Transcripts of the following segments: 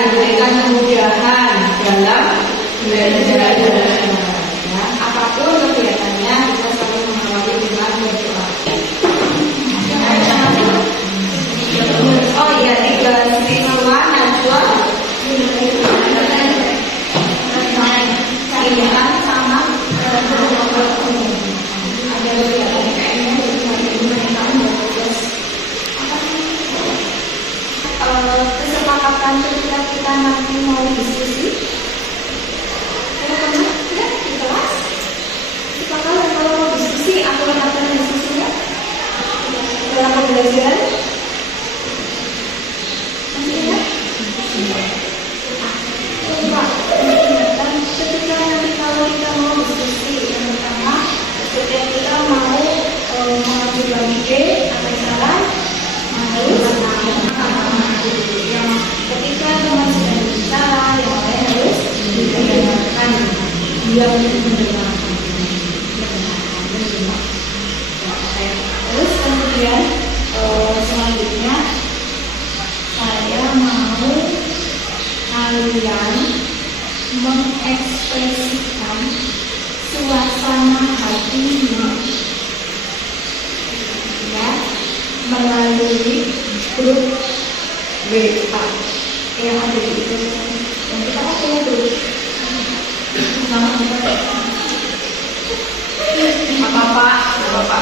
diberikan kemudahan dalam belajar. Apapun kegiatannya kita selalu mengawali dengan berdoa. Oh iya, 3 istimewa Najwa keinginan sama ada kesepakatan ketika kita nanti mau diskusi. Ya, di kelas sepakat kalau mau diskusi, aturan diskusinya dalam pembelajaran. Ketika nanti kalau kita mau diskusi, yang pertama ketika kita mau mengajukan ide atau saran, harus yang ketika teman sedang bicara, yang lain harus didengarkan, diam mendengarkan. Terus kemudian selanjutnya saya mau kalian mengekspresikan suasana hatinya ya melalui grup WA yang ada di itu yang kita pakai itu apa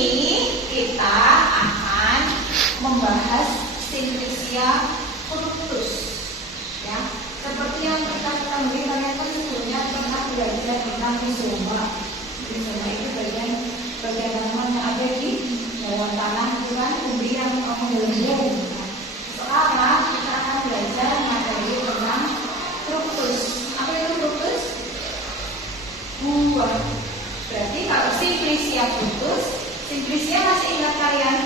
ini kita akan membahas simplisia fructus ya, seperti yang kita ketahui kalian kan sebelumnya pernah belajar tentang rizoma. Rizoma itu bagian tanaman yang ada di bawah tanah, itu kan umbi yang menggelembung. Sekarang kita akan belajar materi tentang fructus. Apa itu fructus? Buah. Berarti kalau simplisia fructus, simplisia masih ingat kalian?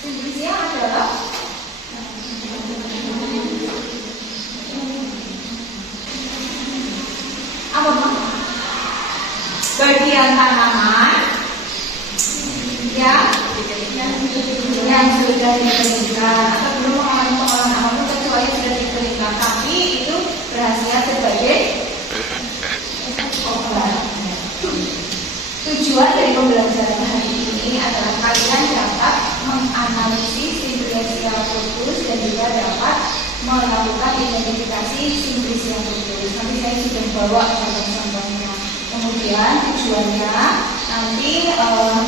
Simplisia adalah apa Mak? Bagian tanaman yang sudah dikeringkan atau belum mengalami pengolahan apapun kecuali sudah dikeringkan, tapi itu berhasil sebagai obat. Tujuan dari pembelajaran hari ini adalah kalian dapat menganalisis simplisia fructus dan juga dapat melakukan identifikasi simplisia fructus. Nanti saya sudah bawa contoh-contohnya. Kemudian tujuannya nanti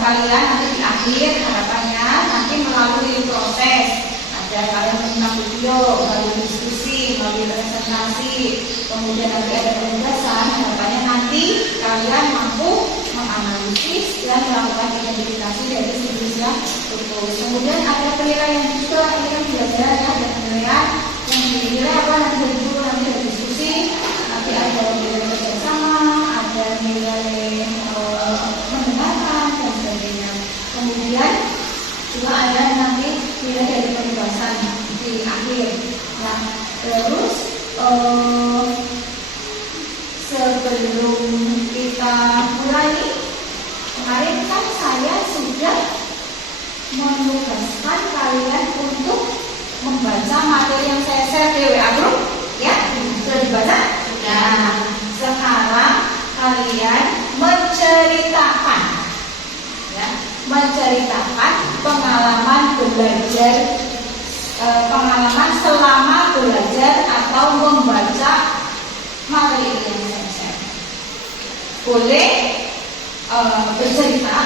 kalian nanti di akhir harapannya nanti melalui proses ada kalian menyimak video, melalui diskusi, melalui presentasi, kemudian nanti ada penugasan. Harapannya nanti kalian mampu menganalisis dan melakukan identifikasi dari simplisia fructus. Kemudian ada penilaian juga, ini kan belajar ya, ada penilaian yang dinilai apa nanti ada diskusi, nanti ada nilai bersama, ada nilai mendengarkan dan sebagainya. Kemudian juga ada nanti nilai dari penugasan di akhir. Nah, terus sebelum kita mulai, kemarin kan saya sudah menugaskan kalian untuk membaca materi yang saya share di WA group, ya? Sudah dibaca? Nah, setelah pengalaman belajar, pengalaman selama belajar atau membaca materi ini yang saya share. Boleh bercerita,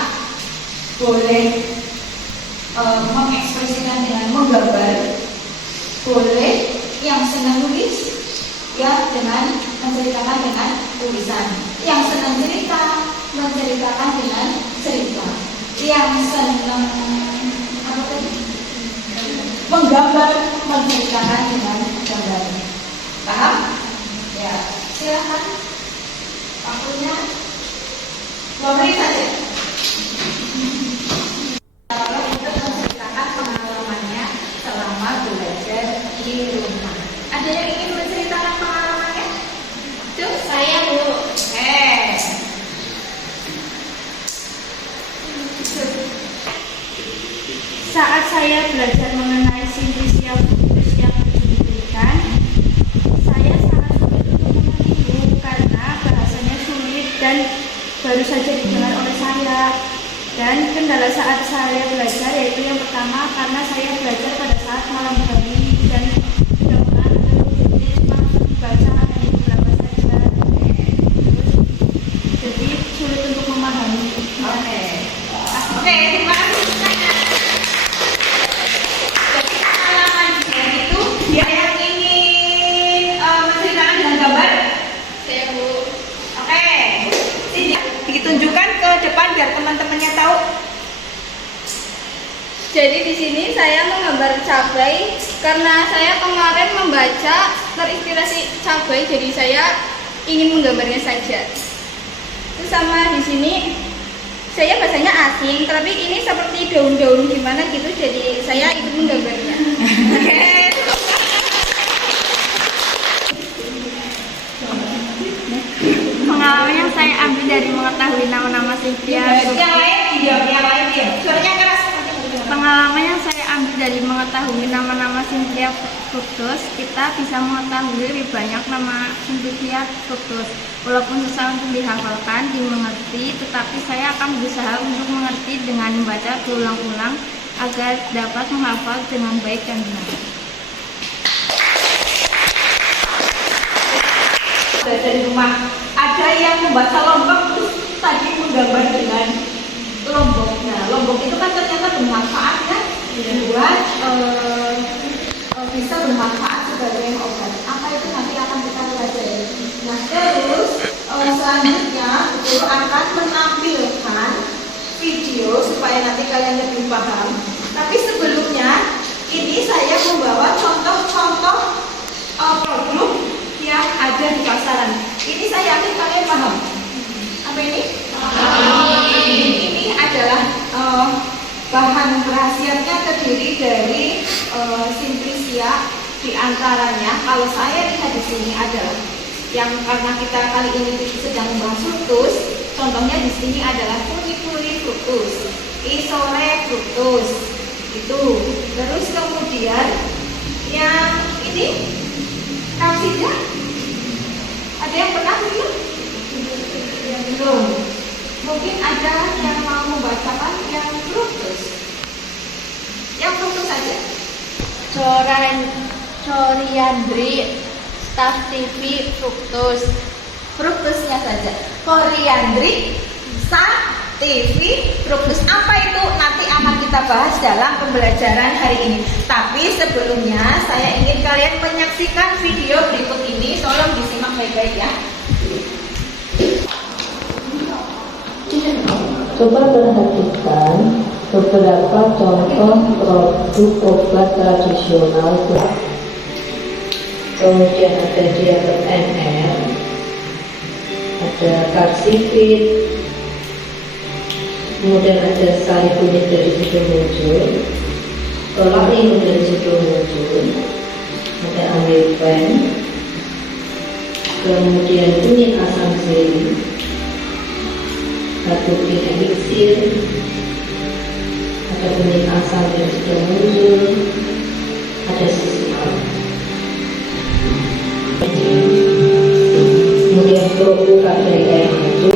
boleh mengekspresikan dengan menggambar, boleh yang senang nulis ya dengan menceritakan dengan tulisan, yang senang cerita menceritakan dengan cerita, yang senang apa tadi menggambar menceritakan dengan gambar. Paham? Ya, silakan waktunya 2 menit saja. Untuk menceritakan pengalamannya selama belajar di rumah. Ada yang ingin menceritakan pengalamannya? Tuh, saya Bu. Saat saya belajar mengenai simplisia fructus yang diberikan, saya sangat sulit untuk mengerti karena bahasanya sulit dan baru saja didengar oleh saya. Dan kendala saat saya belajar yaitu yang pertama, karena saya belajar pada saat malam hari dan tidak pernah jadi cuma baca hanya beberapa saja. Jadi sulit untuk memahami. Oke, terima kasih. Jadi pengalaman dia itu dia yang ingin menceritakan dengan gambar. Saya Bu. Oke, sini ditunjukkan ke depan biar teman-temannya tahu. Jadi di sini saya menggambar cabai karena saya kemarin membaca terinspirasi cabai, jadi saya ingin menggambarnya saja. Terus sama di sini saya bahasanya asing, tapi ini seperti daun-daun gimana gitu, jadi saya ikut menggambarnya. Pengalaman yang saya ambil dari mengetahui nama-nama Cynthia. Yang lain diam. Suaranya keras. Pengalaman yang saya ambil dari mengetahui nama-nama Cynthia fructus, kita bisa mengetahui lebih banyak nama Cynthia fructus. Walaupun susah untuk dihafalkan, dimengerti, tetapi saya akan berusaha untuk mengerti dengan membaca berulang-ulang agar dapat menghafal dengan baik dan benar. Dari rumah ada yang membaca lombok terus tadi menggambar dengan lombok. Nah, lombok itu kan ternyata bermanfaat ya, buat bisa bermanfaat sebagai obat. Apa itu nanti akan kita pelajari. Nah, terus selanjutnya guru akan menampilkan video supaya nanti kalian lebih paham. Tapi sebelumnya ini saya membawa contoh-contoh produk yang ada di pasaran. Ini saya yakin kalian paham. Apa ini? Ini adalah bahan khasiatnya terdiri dari simplisia. Di antaranya, kalau saya lihat di sini adalah yang karena kita kali ini sedang membahas fructus, contohnya di sini adalah funiculi fructus, isore fructus, itu. Terus kemudian yang ini kapsida, ada yang pernah belum? Belum. Mungkin ada yang mau membacakan yang fructus. Yang fructus saja. Coriandri staphypi fructus. Fructusnya saja. Coriandri staphypi fructus. Apa itu? Nanti akan kita bahas dalam pembelajaran hari ini. Tapi sebelumnya saya ingin kalian menyaksikan video berikut ini. Tolong disimak baik-baik ya. Coba perhatikan beberapa contoh produk obat tradisional. Kemudian ada diabetes NR, ada Capsifit, kemudian ada sari kunyit dari situ muncul, tolarin dari situ muncul, ada Amipen, kemudian kunyit asam zeri, batukin elixir, ada kunyit asam dari situ muncul, ada sisal. Kemudian produk KDR itu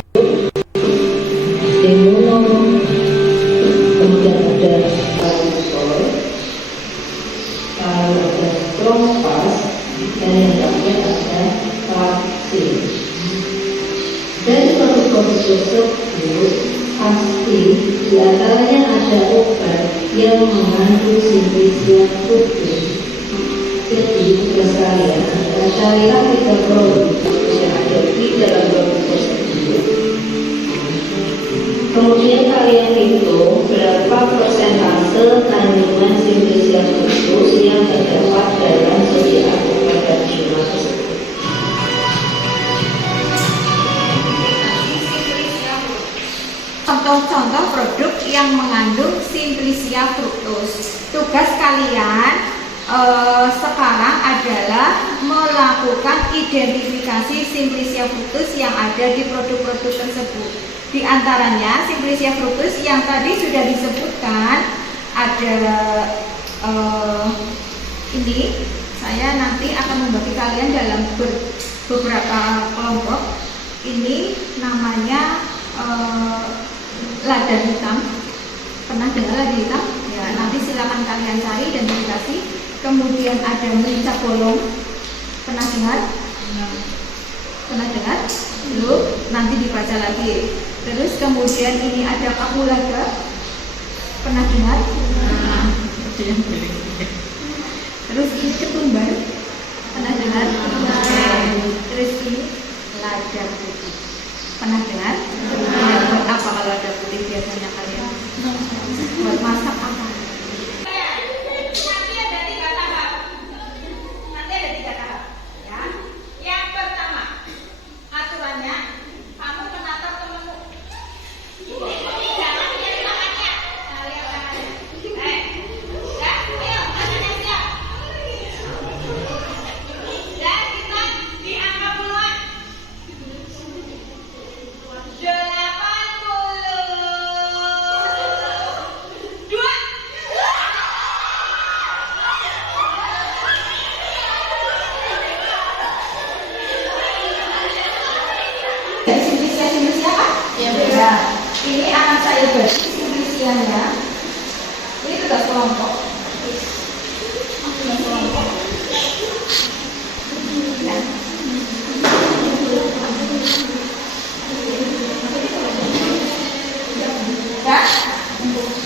imuno, kemudian ada produk tersebut pasti di antaranya ada obat yang mengandung simplisia fructus. Jadi tugas kalian adalah carilah 3 produk yang ada di dalam produk tersebut. Kemudian kalian hitung berapa persentase kandungan simplisia fructus yang terdapat dalam setiap obat tradisional tersebut. Contoh-contoh produk yang mengandung simplisia fructus. Tugas kalian sekarang adalah melakukan identifikasi simplisia fructus yang ada di produk-produk tersebut. Di antaranya simplisia fructus yang tadi sudah disebutkan ada ini. Saya nanti akan membagi kalian dalam beberapa kelompok. Ini namanya lada hitam. Pernah dengar lada hitam? Ya, nanti silakan kalian cari dan dikasih. Kemudian ada merica bolong. Pernah dengar? Pernah dengar? Belum? Nanti dibaca lagi. Terus kemudian ini ada kapulaga. Pernah dengar? Terus ini ketumbar. Pernah dengar? Terus ini lada putih. Pernah dengar? Buat apa kalau lada putih biasanya kalian? Buat masak apa? Ini akan saya bagi simplisianya. Ini tugas kelompok. Ya,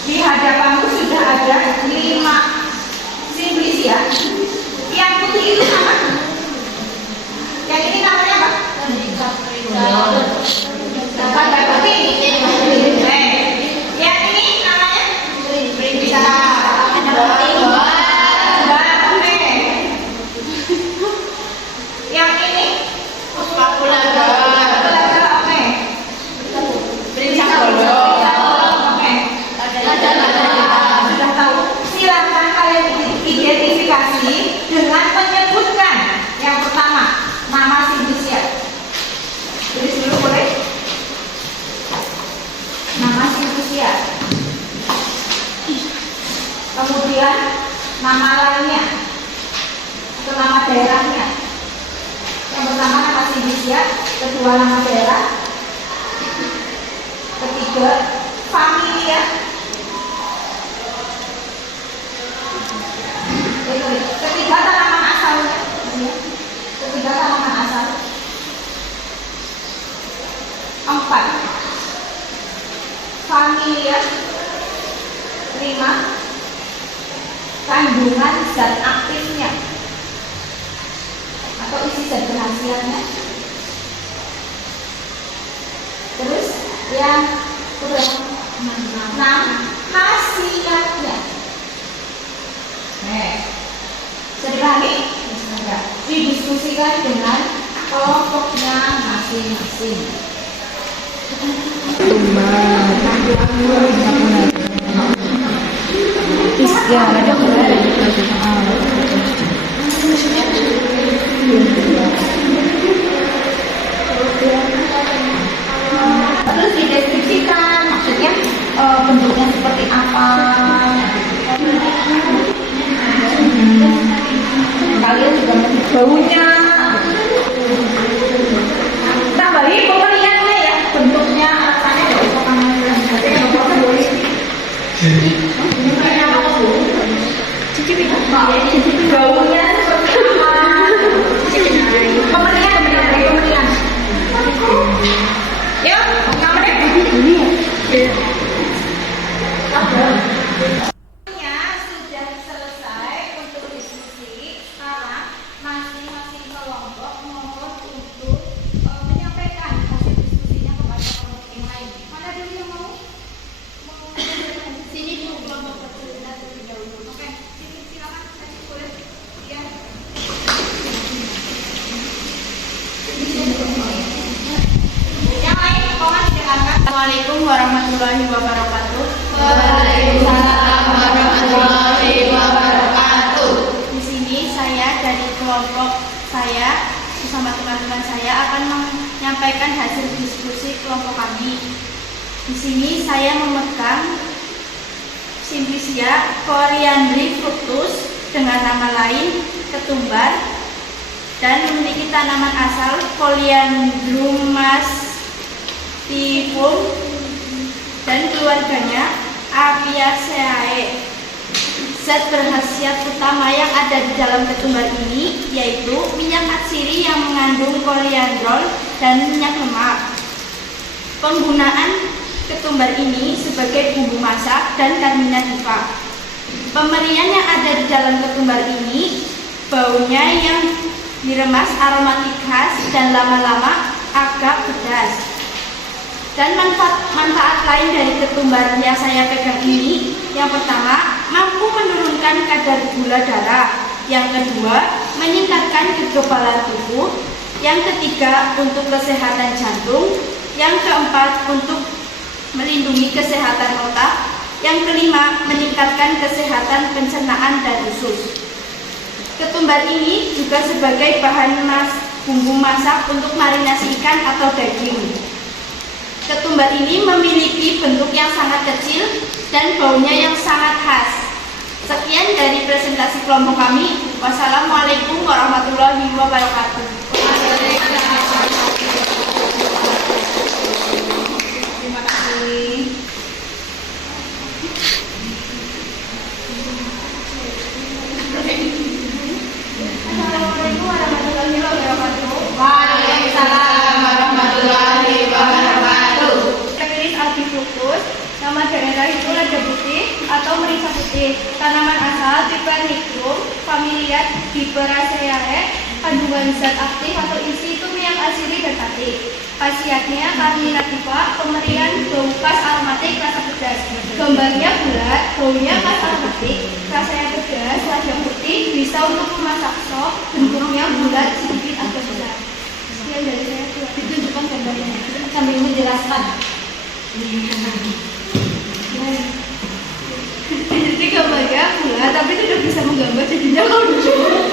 di hadapanmu sudah ada 5 simplisia. Yang putih itu sama. Yang ini namanya apa? Lada putih. Yang ini namanya merica. Yang ini kapulaga. Oke. Merica bolong. Oke. Sudah tahu. Silakan kalian identifikasi dengan menyebutkan yang pertama nama simplisia. Tulis dulu boleh? Nama simplisia. Kemudian nama lainnya atau nama daerahnya. Yang pertama nama simplisia, kedua nama daerah, ketiga familia, ketiga tanaman asalnya, ketiga tanaman asal, 4 familia, 5 kandungan zat aktifnya atau isi zat berhasilannya. Terus yang berapa? 6 khasiatnya. Bisa dipahami? Ya. Didiskusikan dengan kelompoknya masing-masing. Ya, ada Terus dideskripsikan, maksudnya bentuknya seperti apa. Kalian juga melihat baunya. Tambahin pemberiannya ya, bentuknya, rasanya dari potongan. Baunya seperti apa? Pemberian. Yuk. Assalamualaikum warahmatullahi wabarakatuh. Waalaikumsalam warahmatullahi wabarakatuh. Di sini saya dari kelompok saya bersama teman-teman saya akan menyampaikan hasil diskusi kelompok kami. Di sini saya memegang Simplicia coriandri fructus dengan nama lain ketumbar dan memiliki tanaman asal Polyandrum mastiffum dan keluarganya Apiaceae. Zat berkhasiat utama yang ada di dalam ketumbar ini yaitu minyak atsiri yang mengandung koriandrol dan minyak lemak. Penggunaan ketumbar ini sebagai bumbu masak dan carminativa. Pemberian yang ada di dalam ketumbar ini baunya yang diremas aromatik khas dan lama-lama agak pedas. Dan manfaat lain dari ketumbar yang saya pegang ini, yang pertama, mampu menurunkan kadar gula darah. Yang kedua, meningkatkan kekebalan tubuh. Yang ketiga, untuk kesehatan jantung. Yang keempat, untuk melindungi kesehatan otak. Yang kelima, meningkatkan kesehatan pencernaan dan usus. Ketumbar ini juga sebagai bahan bumbu masak untuk marinasi ikan atau daging. Ketumbar ini memiliki bentuk yang sangat kecil dan baunya yang sangat khas. Sekian dari presentasi kelompok kami. Wassalamualaikum warahmatullahi wabarakatuh. Terima kasih. Assalamualaikum warahmatullahi wabarakatuh. Waalaikumsalam warahmatullahi wabarakatuh. Jenis Albifructus, nama daerah itu lada putih atau merica putih. Tanaman asal tipe Nicrum, familia Biberaceae, kandungan zat aktif atau isi itu minyak atsiri dan batik. Khasiatnya carminativa, pemberian bau khas aromatik, rasa pedas. Gambarnya bulat, baunya khas aromatik, rasanya pedas, lada putih, bisa untuk memasak sop, bentuknya bulat, sedikit agak besar. Sekian dari saya, ditunjukkan gambarnya sambil menjelaskan. Jadi gambarnya bulat, tapi tidak bisa menggambar jadinya kalau dicoba.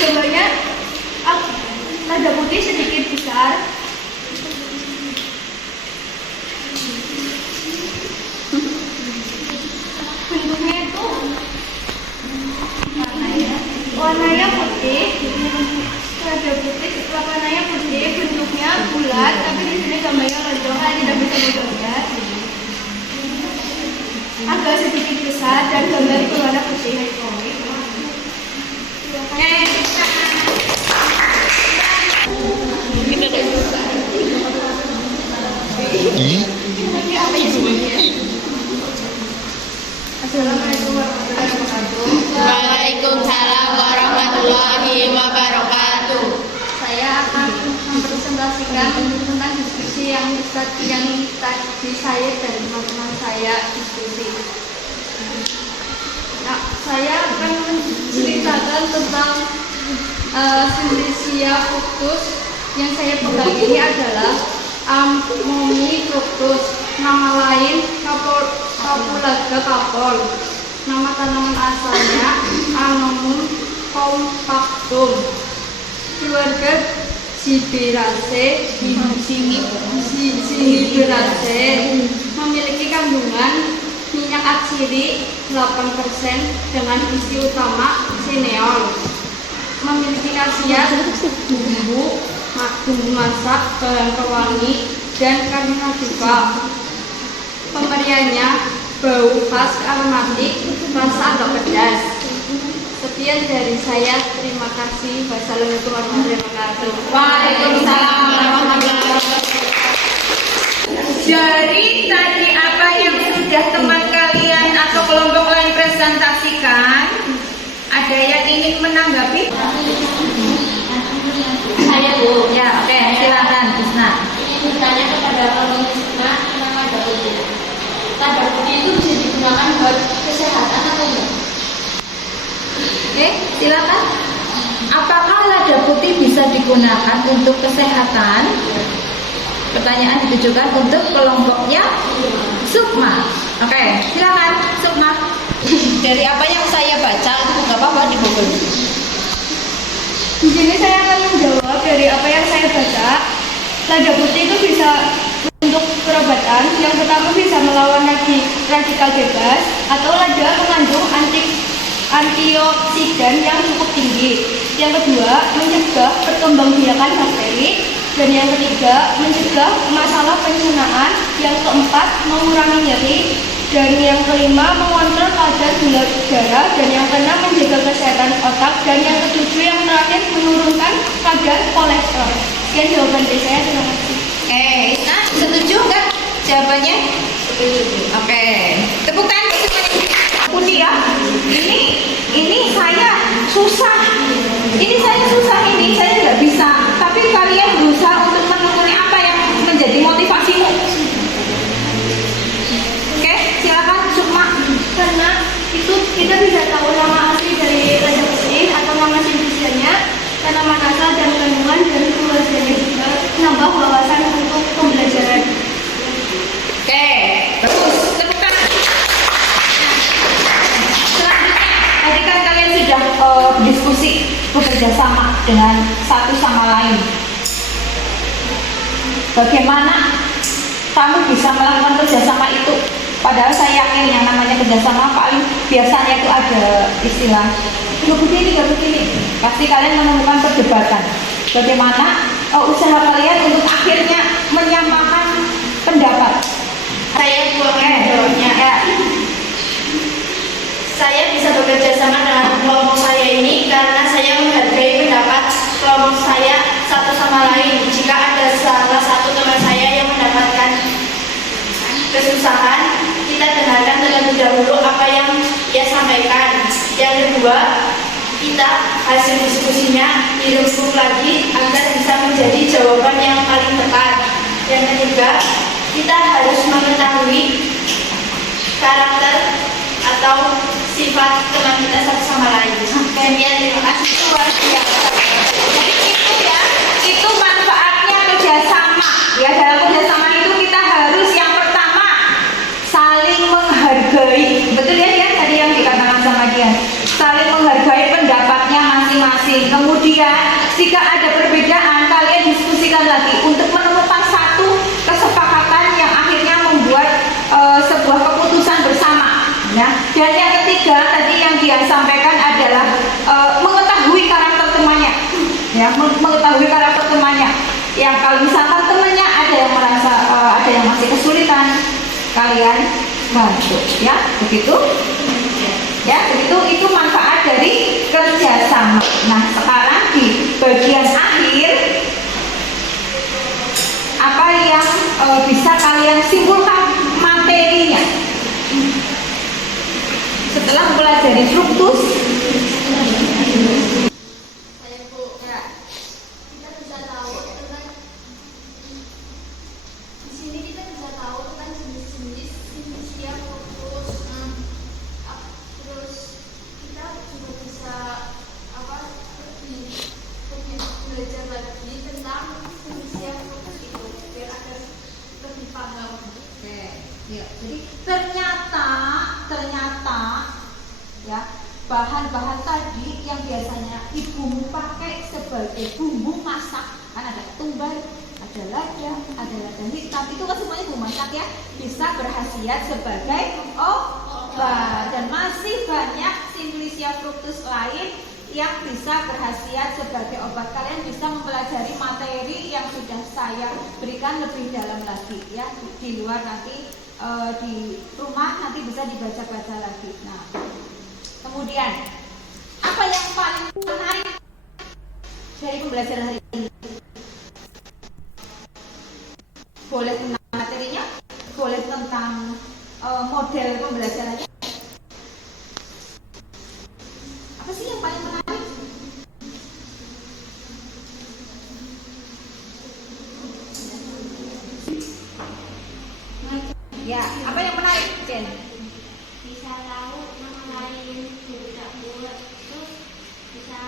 Gambarnya lada putih sedikit besar. Bentuknya itu warnanya putih. Lada putih, warnanya putih, bentuknya bulat, tapi di sini gambarnya lonjong, tidak bisa menggambar. Agak sedikit besar dan gambar berwarna putih. Assalamualaikum warahmatullahi wabarakatuh. Waalaikumsalam warahmatullahi wabarakatuh. Saya akan mempresentasikan tentang diskusi yang tadi saya dan teman-teman saya diskusi. Nah, saya akan menceritakan tentang Simplicia fructus. Yang saya pegang ini adalah Amomi fructus, nama lain Capulaga capol. Nama tanaman asalnya Anomum compactum. Keluarga Zingiberaceae, memiliki kandungan minyak atsiri 8% dengan isi utama sineol. Memiliki khasiat bumbu masak, bahan pewangi, dan carminativa. Pemberiannya bau khas aromatik, rasa agak pedas. Sekian dari saya, terima kasih. Wassalamualaikum warahmatullahi wabarakatuh. Waalaikumsalam warahmatullahi wabarakatuh. Dari tadi apa yang sudah teman kalian atau kelompok lain presentasikan, ada yang ingin menanggapi? Saya Bu. Ya, oke, silakan Krisna. Ingin bertanya kepada Krisna tentang lada putih. Lada putih itu bisa digunakan buat kesehatan atau enggak? Oke, silakan. Apakah lada putih bisa digunakan untuk kesehatan? Pertanyaan ditujukan untuk kelompoknya Sukma. Oke, silakan Sukma. Dari apa yang saya baca itu nggak apa-apa di Google. Di sini saya akan menjawab dari apa yang saya baca. Lada putih itu bisa untuk perobatan. Yang pertama bisa melawan radikal bebas, atau lada mengandung antioksidan yang cukup tinggi. Yang kedua, mencegah perkembangbiakan bakteri. Dan yang ketiga, mencegah masalah pencernaan. Yang keempat, mengurangi nyeri. Dan yang kelima, mengontrol kadar gula darah. Dan yang keenam, menjaga kesehatan otak. Dan yang ketujuh, yang terakhir, menurunkan kadar kolesterol. Sekian jawaban dari saya, terima kasih. Nah, setuju nggak jawabannya? Setuju. Oke, tepuk tangan semuanya. Putih ya. Ini saya susah. Ini saya nggak bisa. Tapi kalian berusaha untuk menekuni apa yang menjadi motivasimu. Oke, silakan Sukma. Karena itu kita bisa tahu nama asli dari lada putih atau nama simplisiannya, tanaman asal dan kandungan dari keluarganya juga menambah wawasan untuk pembelajaran. Oke, bagus. Tepuk tangan. Selanjutnya, tadi kan kalian sudah berdiskusi, bekerja sama dengan satu sama lain. Bagaimana kamu bisa melakukan kerjasama itu? Padahal saya yakin yang namanya kerjasama paling biasanya itu ada istilah gak begini. Pasti kalian menemukan perdebatan. Bagaimana usaha kalian untuk akhirnya menyamakan pendapat? Saya jawabnya. Ya. Saya bisa bekerja sama dengan kelompok saya ini karena saya menghargai pendapat kelompok saya satu sama lain. Jika ada salah satu teman saya yang mendapatkan kesusahan, kita dengarkan terlebih dahulu apa yang ia sampaikan. Yang kedua, kita hasil diskusinya dirembuk lagi agar bisa menjadi jawaban yang paling tepat. Yang ketiga, kita harus mengetahui karakter atau sifat teman kita satu sama lain. Demikian, terima kasih. Luar biasa. Jadi itu ya, itu manfaatnya kerjasama. Ya, dalam kerjasama itu kita harus yang pertama saling menghargai. Betul ya, Dian? Tadi yang dikatakan sama Dian. Saling menghargai pendapatnya masing-masing. Kemudian jika ada perbedaan, kalian diskusikan lagi untuk menemukan satu kesepakatan yang akhirnya membuat sebuah keputusan bersama. Ya. Dan yang ketiga tadi yang dia sampaikan adalah mengetahui karakter temannya. Ya, mengetahui karakter temannya. Yang kalau misalkan temannya ada yang merasa ada yang masih kesulitan, kalian bantu. Ya, begitu. Ya, begitu. Itu manfaat dari kerjasama. Nah, sekarang di bagian akhir, apa yang bisa kalian simpulkan materinya setelah mempelajari struktus? Saya Bu, Ya. kita bisa tahu tentang di sini kita bisa tahu tentang jenis-jenis simplisia, fokus, terus kita juga bisa lebih belajar lagi tentang simplisia, fokus itu biar agar lebih paham. Oke, ya. Jadi ternyata ya, bahan-bahan tadi yang biasanya ibumu pakai sebagai bumbu masak, kan ada ketumbar, ada lada hitam, itu kan semuanya bumbu masak ya, bisa berkhasiat sebagai obat. Dan masih banyak Simplicia fructus lain yang bisa berkhasiat sebagai obat. Kalian bisa mempelajari materi yang sudah saya berikan lebih dalam lagi ya, di luar nanti di rumah nanti bisa dibaca-baca lagi. Nah, kemudian apa yang paling menarik dari pembelajaran hari ini? Boleh tentang materinya, boleh tentang model pembelajarannya. Apa sih yang paling menarik? Ya, apa yang menarik, Jen? Bisa tahu nama lain, bisa buat, terus bisa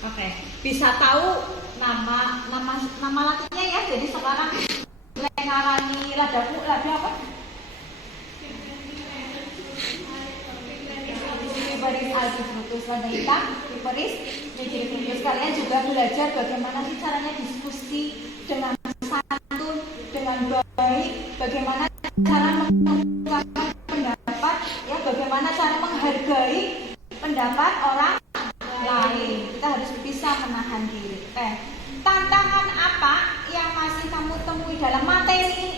Oke, bisa tahu nama lakinya ya. Jadi sekarang lengarani ladaku lada apa? Piperis algifrutus lada hitam, piperis nigifrutus. Kalian juga belajar bagaimana sih caranya diskusi dengan santun, dengan baik, bagaimana cara mengungkapkan pendapat, ya, bagaimana cara menghargai pendapat orang lain. Kita harus bisa menahan diri. Tantangan apa yang masih kamu temui dalam materi ini?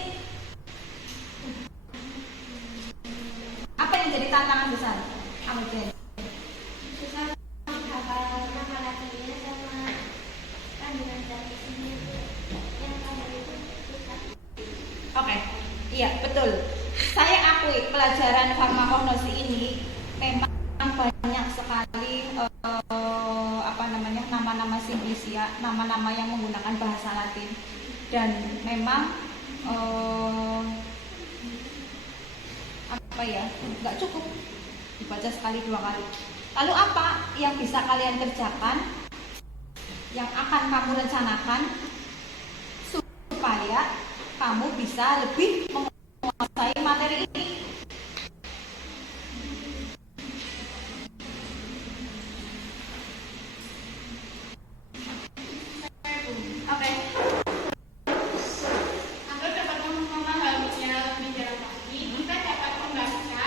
Apa yang jadi tantangan besar? Apa itu? Susah menghafal nama lakinya sama kandungan dari sini yang kamu itu susah. Oke, iya betul. Saya akui pelajaran farmakognosi ini memang banyak sekali nama-nama simplicia, nama-nama yang menggunakan bahasa Latin, dan memang nggak cukup dibaca sekali dua kali. Lalu apa yang bisa kalian kerjakan, yang akan kamu rencanakan supaya kamu bisa lebih menguasai materi ini? Oke. Agar dapat memahaminya lebih dalam lagi, kita dapat membaca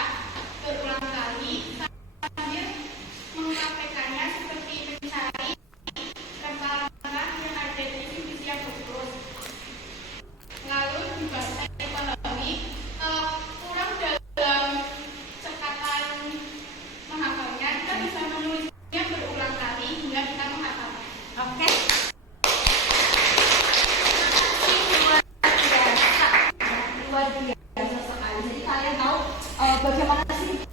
berulang kali sambil mengaplikasikannya seperti mencari rempah-rempah yang ada di simplicia fructus. Lalu juga saya pahami kurang dalam cekatan menghafalnya, kita bisa menulisnya berulang kali hingga kita menghafalnya. Oke. Luar biasa sekali. Jadi kalian tahu bagaimana sih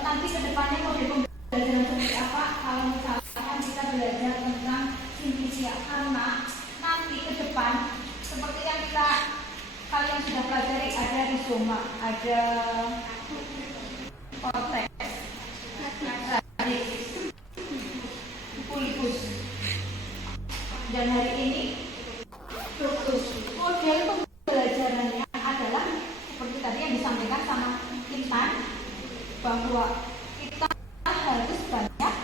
nanti ke depannya model pembelajaran seperti apa kalau misalkan kita belajar tentang simplicia, karena nanti ke depan seperti yang kalian sudah pelajari, ada rizoma, ada korteks, polipus, dan hari ini fructus. Model pembelajarannya adalah seperti tadi yang disampaikan sama Intan, bahwa kita harus banyak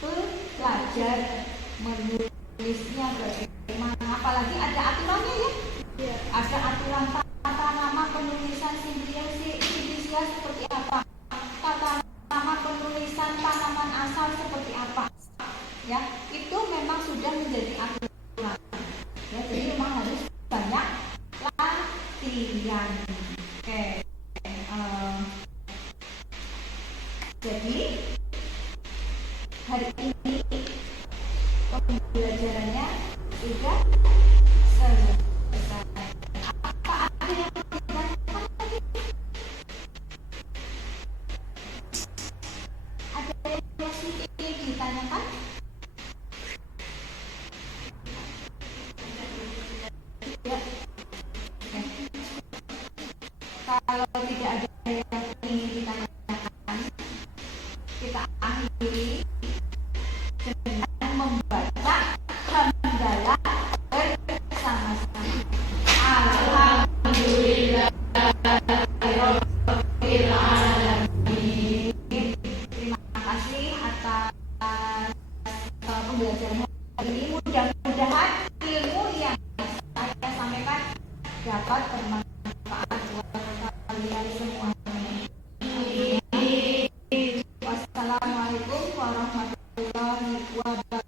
belajar menulisnya bagaimana, apalagi ada aturannya ya. Ada aturan tata nama penulisan simplicia seperti apa, tata nama penulisan tanaman asal seperti apa, ya, itu memang sudah menjadi aturan, ya. Jadi memang harus banyak latihan. Oke. Jadi hari ini pembelajarannya sudah selesai. Apa ada yang ditanyakan lagi? Ada yang masih ingin ditanyakan? Ya. Oke. Kalau tidak ada yang ingin ditanyakan, kita akhiri dengan membaca hamdalah bersama-sama. Alhamdulillah rabbil alamin. Terima kasih atas pembelajaran hari ini. Mudah-mudahan ilmu yang saya sampaikan dapat bermanfaat buat kalian semua. Wassalamualaikum warahmatullahi wabarakatuh.